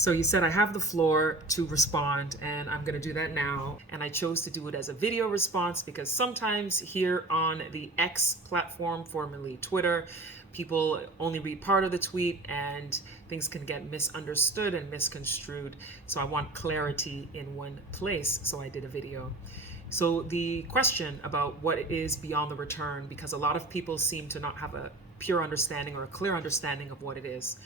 So you said I have the floor to respond, and I'm going to do that now. And I chose to do it as a video response because sometimes here on the X platform, formerly Twitter, people only read part of the tweet and things can get misunderstood and misconstrued. So I want clarity in one place. So I did a video. So the question about what is beyond the return, because a lot of people seem to not have a pure understanding or a clear understanding of what it is.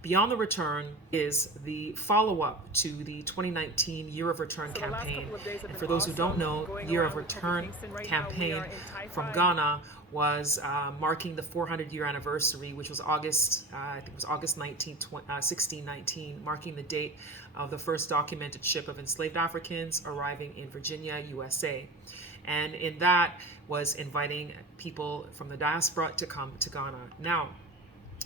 Beyond the Return is the follow-up to the 2019 Year of Return campaign. And for those who don't know, Year of Return campaign from Ghana was marking the 400-year anniversary, which was August 19, 1619, marking the date of the first documented ship of enslaved Africans arriving in Virginia, USA. And in that was inviting people from the diaspora to come to Ghana. Now,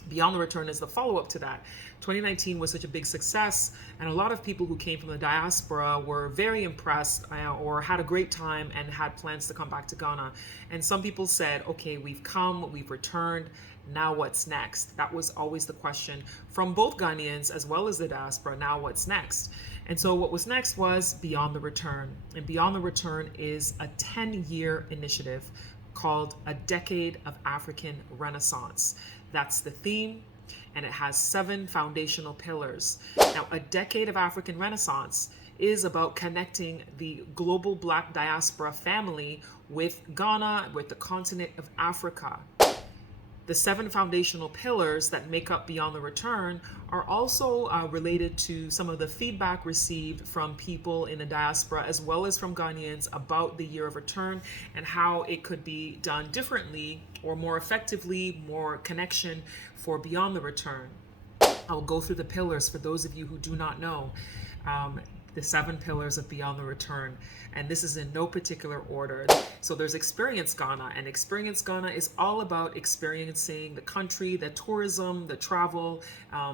Beyond the Return is the follow-up to that. 2019 was such a big success, and a lot of people who came from the diaspora were very impressed or had a great time and had plans to come back to Ghana. And some people said, okay, we've come, we've returned, now what's next? That was always the question from both Ghanaians as well as the diaspora, now what's next? And so what was next was Beyond the Return. And Beyond the Return is a 10-year initiative called A Decade of African Renaissance. That's the theme, and it has 7 foundational pillars. Now, A Decade of African Renaissance is about connecting the global Black diaspora family with Ghana, with the continent of Africa. The 7 foundational pillars that make up Beyond the Return are also related to some of the feedback received from people in the diaspora as well as from Ghanaians about the Year of Return and how it could be done differently or more effectively, more connection for Beyond the Return. I'll go through the pillars for those of you who do not know. The 7 pillars of Beyond the Return. And this is in no particular order. So there's Experience Ghana, and Experience Ghana is all about experiencing the country, the tourism, the travel,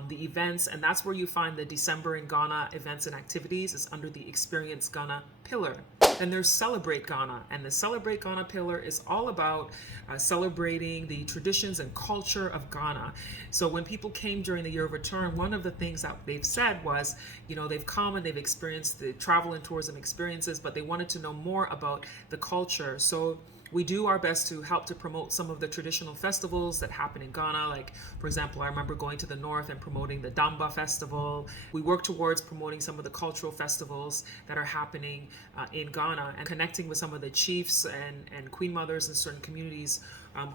the events, and that's where you find the December in Ghana events and activities is under the Experience Ghana pillar. Then there's Celebrate Ghana, and the Celebrate Ghana pillar is all about celebrating the traditions and culture of Ghana. So when people came during the Year of Return, one of the things that they've said was, you know, they've come and they've experienced the travel and tourism experiences, but they wanted to know more about the culture. So we do our best to help to promote some of the traditional festivals that happen in Ghana. Like, for example, I remember going to the north and promoting the Damba Festival. We work towards promoting some of the cultural festivals that are happening in Ghana and connecting with some of the chiefs and queen mothers in certain communities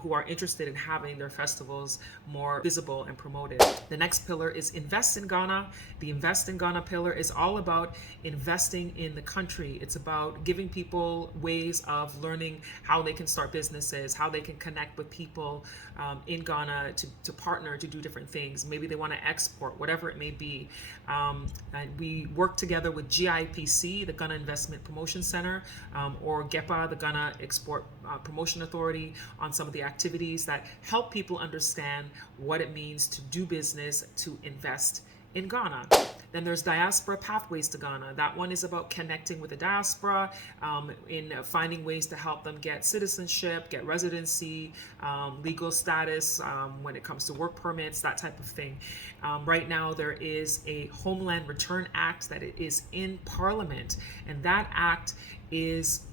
who are interested in having their festivals more visible and promoted. The next pillar is Invest in Ghana. The Invest in Ghana pillar is all about investing in the country. It's about giving people ways of learning how they can start businesses, how they can connect with people in Ghana to partner, to do different things. Maybe they want to export, whatever it may be. And we work together with GIPC, the Ghana Investment Promotion Center, or GEPA, the Ghana Export Promotion Authority, on some of the activities that help people understand what it means to do business, to invest in Ghana. Then there's Diaspora Pathways to Ghana. That one is about connecting with the diaspora in finding ways to help them get citizenship, get residency, legal status when it comes to work permits, that type of thing. Right now there is a Homeland Return Act that is in Parliament, and that act is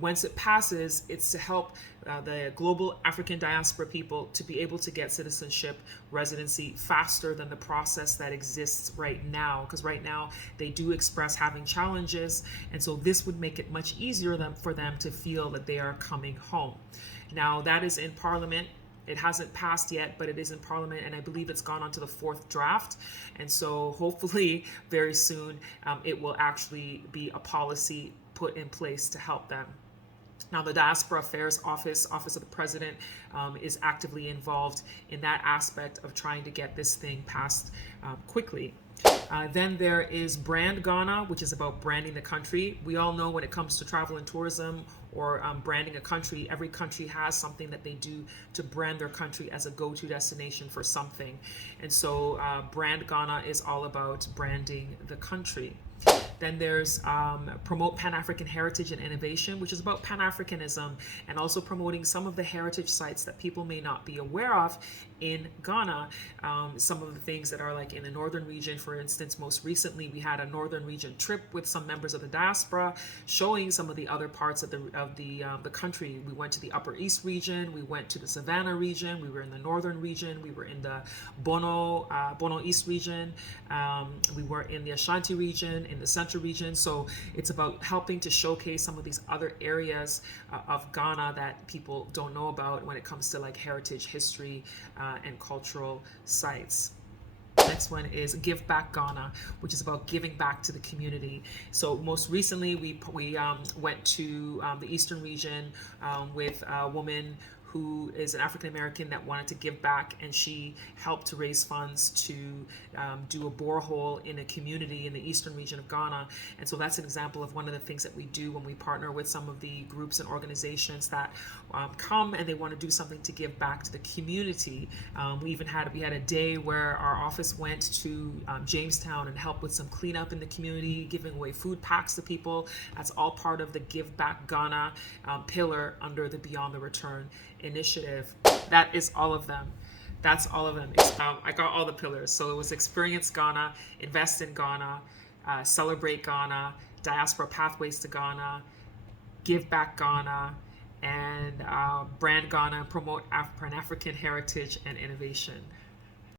once it passes, it's to help the global African diaspora people to be able to get citizenship, residency faster than the process that exists right now. Because right now they do express having challenges, and so this would make it much easier for them to feel that they are coming home. Now that is in Parliament. It hasn't passed yet, but it is in Parliament, and I believe it's gone on to the 4th draft. And so hopefully very soon it will actually be a policy put in place to help them. Now, the Diaspora Affairs Office of the President is actively involved in that aspect of trying to get this thing passed quickly. Then there is Brand Ghana, which is about branding the country. We all know when it comes to travel and tourism or branding a country. Every country has something that they do to brand their country as a go-to destination for something. And so Brand Ghana is all about branding the country. Then there's Promote Pan-African Heritage and Innovation, which is about Pan-Africanism and also promoting some of the heritage sites that people may not be aware of in Ghana. Some of the things that are like in the northern region, for instance, most recently we had a northern region trip with some members of the Diaspora showing some of the other parts of the country. We went to the Upper East region, we went to the Savannah region, we were in the northern region, we were in the Bono East region, we were in the Ashanti region, in the Central region. So it's about helping to showcase some of these other areas of Ghana that people don't know about when it comes to like heritage, history, and cultural sites. Next one is Give Back Ghana, which is about giving back to the community. So most recently, we went to the Eastern region with a woman who is an African American that wanted to give back, and she helped to raise funds to do a borehole in a community in the eastern region of Ghana. And so that's an example of one of the things that we do when we partner with some of the groups and organizations that come and they want to do something to give back to the community. We had a day where our office went to Jamestown and helped with some cleanup in the community, giving away food packs to people. That's all part of the Give Back Ghana pillar under the Beyond the Return initiative. That is all of them. That's all of them. I got all the pillars. So it was Experience Ghana, Invest in Ghana, Celebrate Ghana, Diaspora Pathways to Ghana, Give Back Ghana, and Brand Ghana, Promote Pan-African Heritage and Innovation.